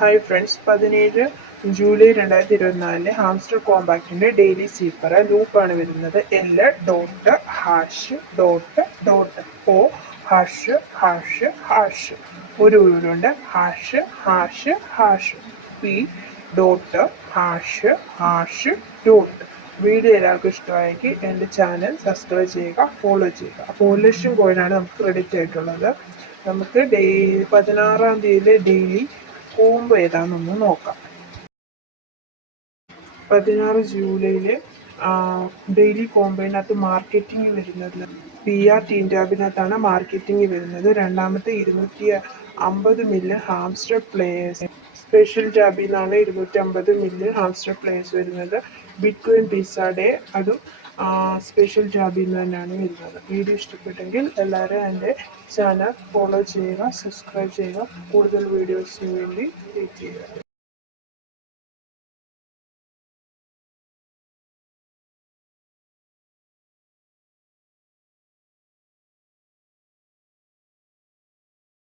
Hi friends, 17 July 2024 hamster കോമ്പാക്റ്റിൻ്റെ daily cipher ലൂപ്പാണ് വരുന്നത്. L dot hash dot dot O hash hash hash ഒരു വീടുണ്ട് hash hash hash P dot hash hash dot. Video എല്ലാവർക്കും ഇഷ്ടമായെങ്കിൽ എൻ്റെ ചാനൽ സബ്സ്ക്രൈബ് ചെയ്യുക, ഫോളോ ചെയ്യുക. അപ്പോൾ 1 ലക്ഷം കോയിനാണ് നമുക്ക് ക്രെഡിറ്റ് ആയിട്ടുള്ളത്. നമുക്ക് 16-ാം തീയതി ഡെയിലി കോംബോ ഏതാണെന്നൊന്ന് നോക്കാം. 16 ജൂലൈയില് ഡെയിലി കോംബോയിനകത്ത് മാർക്കറ്റിംഗ് വരുന്നത് PR ടീം ടാബിനകത്താണ് മാർക്കറ്റിംഗ് വരുന്നത്. രണ്ടാമത്തെ 250 മില്യൺ ഹാംസ്റ്റർ പ്ലേയേഴ്സ് സ്പെഷ്യൽ ടാബിൽ നിന്നാണ് 250 മില്യൺ ഹാംസ്റ്റർ പ്ലേയേഴ്സ് വരുന്നത്. ബിറ്റ് കോയിൻ പിസ്സ ഡേ അതും സ്പെഷ്യൽ ടാബിൽ നിന്ന് തന്നെയാണ് വരുന്നത്. വീഡിയോ ഇഷ്ടപ്പെട്ടെങ്കിൽ എല്ലാവരും എൻ്റെ ചാനൽ ഫോളോ ചെയ്യുക, സബ്സ്ക്രൈബ് ചെയ്യുക. കൂടുതൽ വീഡിയോസിന് വേണ്ടി വെയിറ്റ് ചെയ്യുക.